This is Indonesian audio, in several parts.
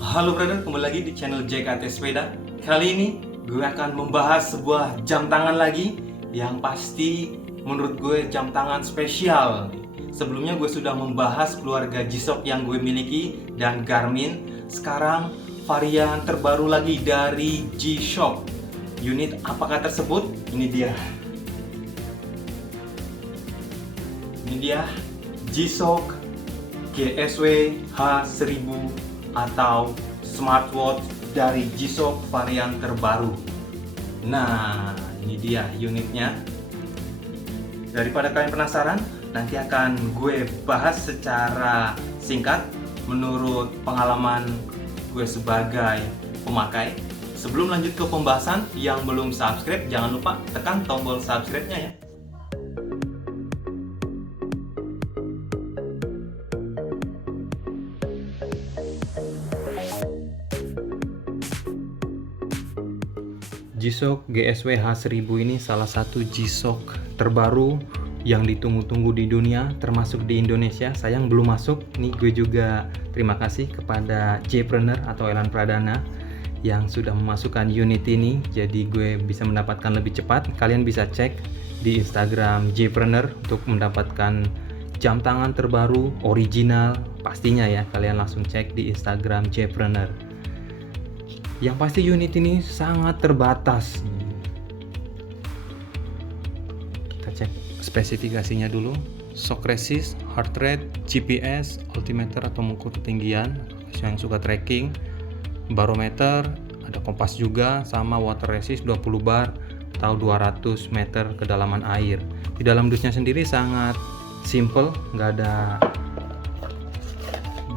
Halo brother, kembali lagi di channel JKT Sepeda. Kali ini gue akan membahas sebuah jam tangan lagi yang pasti menurut gue jam tangan spesial. Sebelumnya gue sudah membahas keluarga G-Shock yang gue miliki dan Garmin. Sekarang varian terbaru lagi dari G-Shock. Unit apakah tersebut? Ini dia. Ini dia G-Shock GSW H1000 atau smartwatch dari G-Shock varian terbaru. Nah, ini dia unitnya. Daripada kalian penasaran, nanti akan gue bahas secara singkat menurut pengalaman gue sebagai pemakai. Sebelum lanjut ke pembahasan, yang belum subscribe jangan lupa tekan tombol subscribe-nya ya. G-Shock GSW H1000 ini salah satu G-Shock terbaru yang ditunggu-tunggu di dunia, termasuk di Indonesia. Sayang belum masuk. Nih gue juga terima kasih kepada J-Preneur atau Elan Pradana yang sudah memasukkan unit ini, jadi gue bisa mendapatkan lebih cepat. Kalian bisa cek di Instagram J-Preneur untuk mendapatkan jam tangan terbaru original pastinya ya. Kalian langsung cek di Instagram J-Preneur. Yang pasti unit ini sangat terbatas. Kita cek spesifikasinya dulu. Shock resist, heart rate, GPS, altimeter atau mengukur ketinggian yang suka tracking, barometer, ada kompas juga, sama water resist 20 bar atau 200 meter kedalaman air. Di dalam dusnya sendiri sangat simple, nggak ada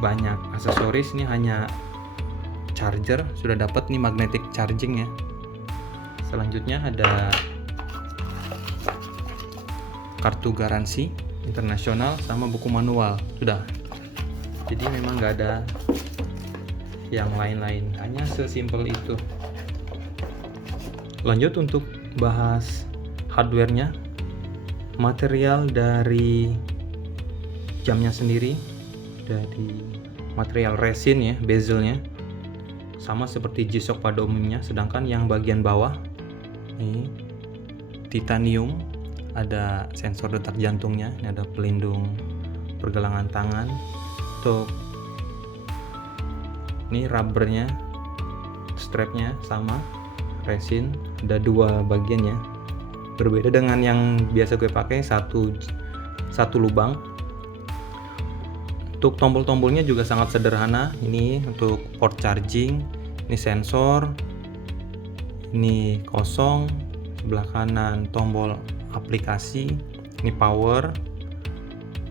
banyak aksesoris. Ini hanya charger, sudah dapat nih magnetic charging ya. Selanjutnya ada kartu garansi internasional sama buku manual, sudah. Jadi memang nggak ada yang lain-lain, hanya sesimpel itu. Lanjut untuk bahas hardware-nya. Material dari jamnya sendiri dari material resin ya, bezelnya sama seperti G-Shock pada umumnya, sedangkan yang bagian bawah ini titanium, ada sensor detak jantungnya, ini ada pelindung pergelangan tangan. Untuk ini rubbernya, strapnya sama resin, ada dua bagian ya, berbeda dengan yang biasa gue pakai, satu lubang. Untuk tombol-tombolnya juga sangat sederhana. Ini untuk port charging, ini sensor, ini kosong, sebelah kanan tombol aplikasi, ini power,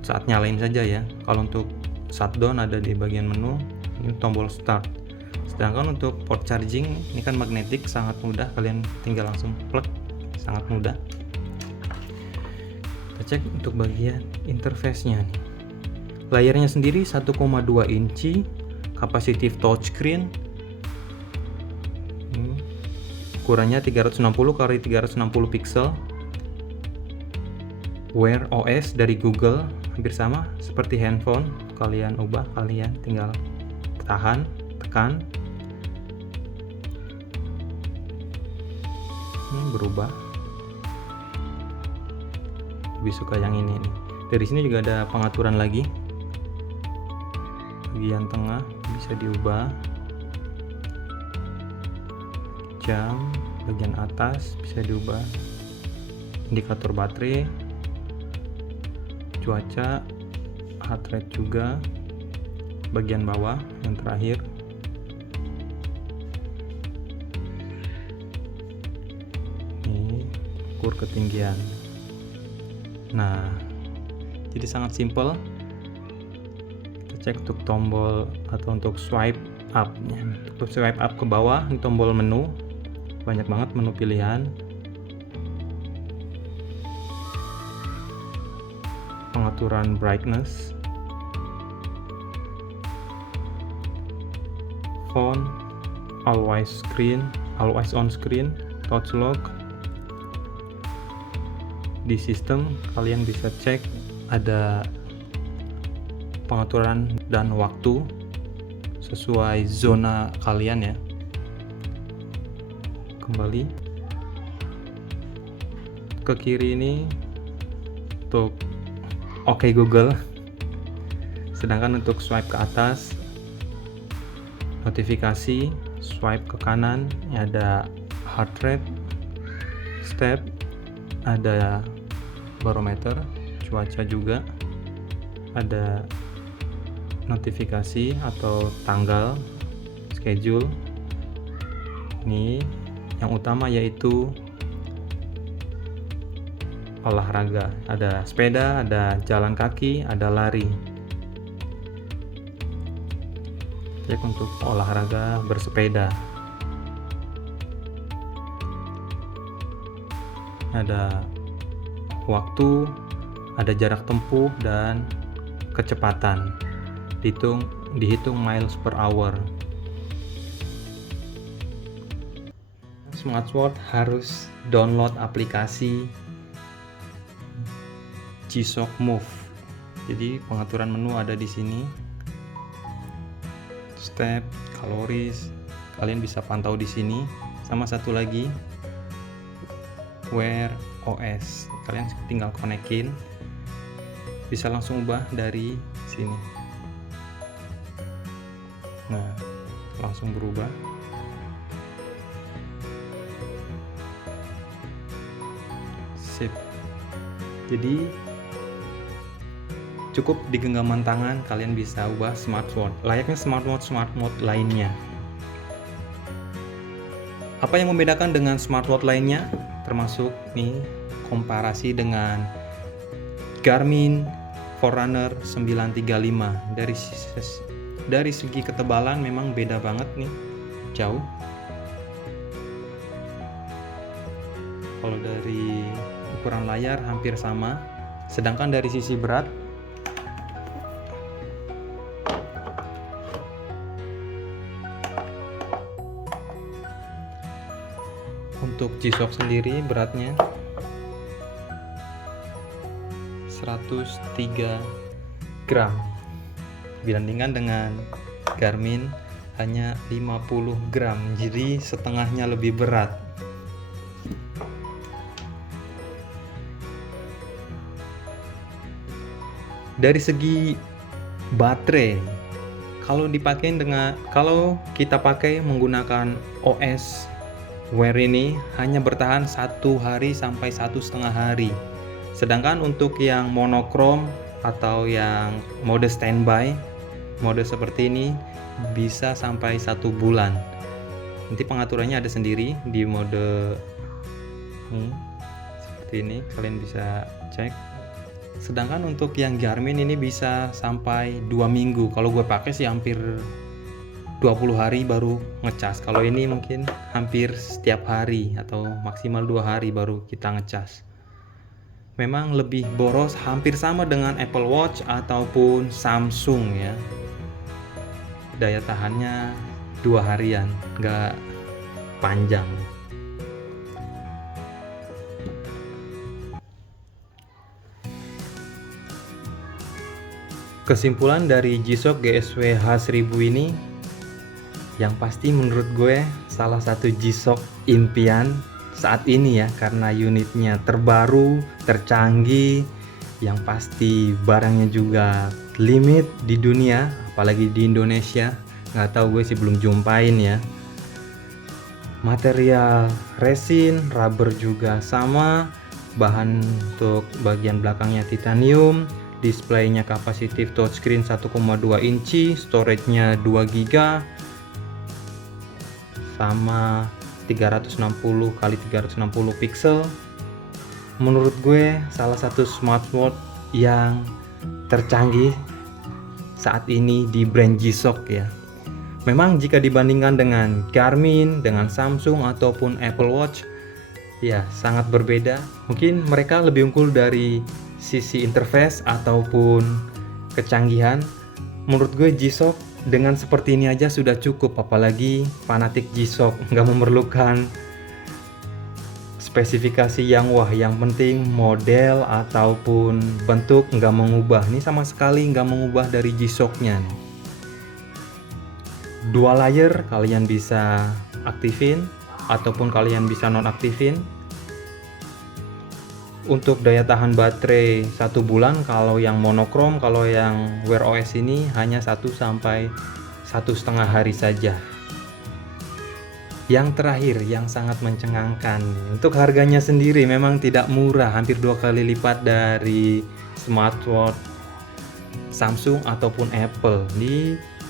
saat nyalain saja ya. Kalau untuk shutdown ada di bagian menu, ini tombol start. Sedangkan untuk port charging ini kan magnetik, sangat mudah, kalian tinggal langsung plug, sangat mudah. Kita cek untuk bagian interface-nya nih. Layarnya sendiri 1,2 inci, capacitive touchscreen, ukurannya 360 x 360 pixel. Wear OS dari Google, hampir sama seperti handphone. Kalian ubah, kalian tinggal tahan, tekan, ini berubah. Lebih suka yang ini nih. Dari sini juga ada pengaturan lagi. Bagian tengah bisa diubah, jam bagian atas bisa diubah, indikator baterai, cuaca, heart rate juga, bagian bawah yang terakhir ini ukur ketinggian. Nah, jadi sangat simple. Cek untuk tombol atau untuk swipe up ya. Untuk swipe up ke bawah ini tombol menu, banyak banget menu pilihan. Pengaturan brightness, phone, always on screen, touch lock. Di sistem kalian bisa cek ada pengaturan dan waktu sesuai zona kalian ya. Kembali ke kiri ini untuk OK Google, sedangkan untuk swipe ke atas notifikasi, swipe ke kanan ada heart rate, step, ada barometer, cuaca juga, ada notifikasi atau tanggal, schedule. Ini yang utama yaitu olahraga, ada sepeda, ada jalan kaki, ada lari. Cek untuk olahraga bersepeda. Ada waktu, ada jarak tempuh dan kecepatan. Dihitung miles per hour. Smartwatch harus download aplikasi G-Shock Move. Jadi pengaturan menu ada di sini. Step, kaloris, kalian bisa pantau di sini. Sama satu lagi, Wear OS. Kalian tinggal konekin, bisa langsung ubah dari sini. Nah, langsung berubah. Sip. Jadi cukup di genggaman tangan kalian bisa ubah smartwatch layaknya smartwatch lainnya. Apa yang membedakan dengan smartwatch lainnya? Termasuk nih komparasi dengan Garmin Forerunner 935. Dari segi ketebalan memang beda banget nih, jauh. Kalau dari ukuran layar hampir sama, sedangkan dari sisi berat untuk G-Shock sendiri beratnya 103 gram, dibandingkan dengan Garmin hanya 50 gram, jadi setengahnya lebih berat. Dari segi baterai, kalau kita pakai menggunakan OS Wear ini hanya bertahan 1 hari sampai 1,5 hari. Sedangkan untuk yang monokrom atau yang mode standby, mode seperti ini bisa sampai 1 bulan. Nanti pengaturannya ada sendiri di mode seperti ini, kalian bisa cek. Sedangkan untuk yang Garmin ini bisa sampai 2 minggu. Kalau gue pakai sih hampir 20 hari baru ngecas. Kalau ini mungkin hampir setiap hari atau maksimal 2 hari baru kita ngecas. Memang lebih boros, hampir sama dengan Apple Watch ataupun Samsung ya. Daya tahannya 2 harian, nggak panjang. Kesimpulan dari G-Shock GSW H1000 ini, yang pasti menurut gue salah satu G-Shock impian saat ini ya, karena unitnya terbaru, tercanggih, yang pasti barangnya juga limit di dunia, apalagi di Indonesia. Nggak tahu, gue sih belum jumpain ya. Material resin, rubber juga sama, bahan untuk bagian belakangnya titanium, displaynya kapasitif touchscreen 1,2 inci, storage-nya 2 GB, sama 360 x 360 pixel. Menurut gue salah satu smartwatch yang tercanggih saat ini di brand G-Shock ya. Memang jika dibandingkan dengan Garmin, dengan Samsung ataupun Apple Watch ya sangat berbeda. Mungkin mereka lebih unggul dari sisi interface ataupun kecanggihan. Menurut gue G-Shock dengan seperti ini aja sudah cukup, apalagi fanatik G-Shock nggak memerlukan spesifikasi yang wah, yang penting model ataupun bentuk nggak mengubah. Ini sama sekali nggak mengubah dari G-Shock-nya nih. dual layer, kalian bisa aktifin ataupun kalian bisa nonaktifin. Untuk daya tahan baterai 1 bulan kalau yang monokrom, kalau yang Wear OS ini hanya 1 sampai 1,5 hari saja. Yang terakhir yang sangat mencengangkan, untuk harganya sendiri memang tidak murah, hampir 2 kali lipat dari smartwatch Samsung ataupun Apple.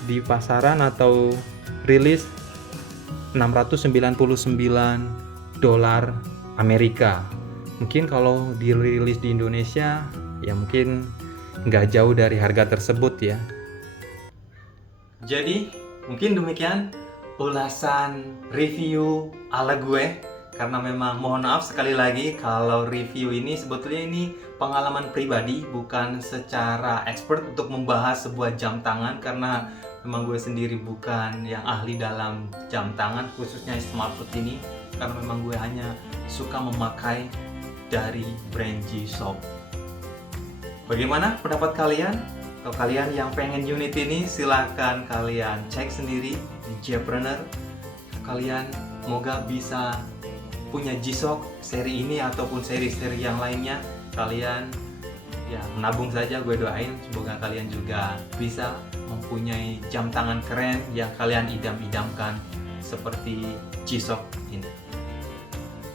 Di pasaran atau rilis $699 Amerika. Mungkin kalau dirilis di Indonesia ya mungkin nggak jauh dari harga tersebut ya. Jadi mungkin demikian ulasan review ala gue, karena memang mohon maaf sekali lagi kalau review ini sebetulnya ini pengalaman pribadi, bukan secara expert untuk membahas sebuah jam tangan, karena memang gue sendiri bukan yang ahli dalam jam tangan khususnya smartwatch ini, karena memang gue hanya suka memakai dari brand G-Shock. Bagaimana pendapat kalian? Kalau kalian yang pengen unit ini silahkan kalian cek sendiri di Jaepreneur. Kalian semoga bisa punya G-Shock seri ini ataupun seri-seri yang lainnya. Kalian ya menabung saja, gue doain semoga kalian juga bisa mempunyai jam tangan keren yang kalian idam-idamkan seperti G-Shock ini.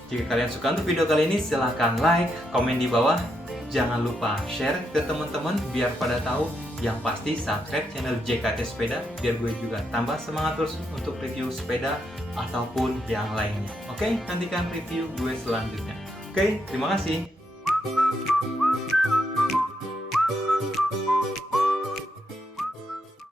Jika kalian suka untuk video kali ini, silahkan like, komen di bawah. Jangan lupa share ke teman-teman biar pada tahu. Yang pasti subscribe channel JKT Sepeda biar gue juga tambah semangat terus untuk review sepeda ataupun yang lainnya. Oke, nantikan review gue selanjutnya. Oke, terima kasih.